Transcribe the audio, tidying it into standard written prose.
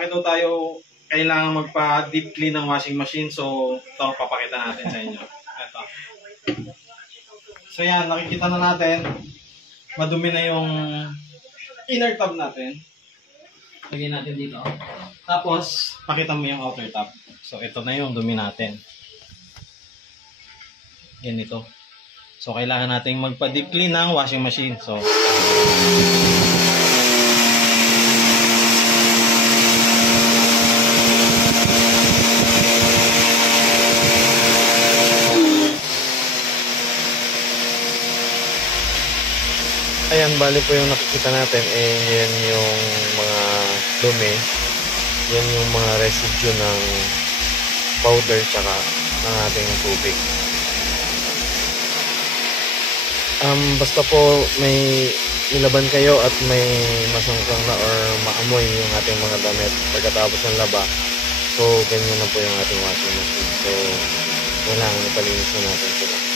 bakit daw tayo kailangan magpa-deep clean ng washing machine? So, ito, papakita natin sa inyo. Ito. So yan, nakikita na natin. Madumi na yung inner tab natin. Lagyan natin dito. Tapos, pakita mo yung outer tab. So, ito na yung dumi natin. Ganito. So, kailangan natin magpa-deep clean ng washing machine. So, ayan, bali po yung nakikita natin, yan yung mga dumi, yan yung mga residue ng powder tsaka ng ating tubig. Basta po may nilaban kayo at may masangkang na or maamoy yung ating mga damit pagkatapos ng laba, so ganyan na po yung ating washing machine. So kailangan ipalinis na natin sila.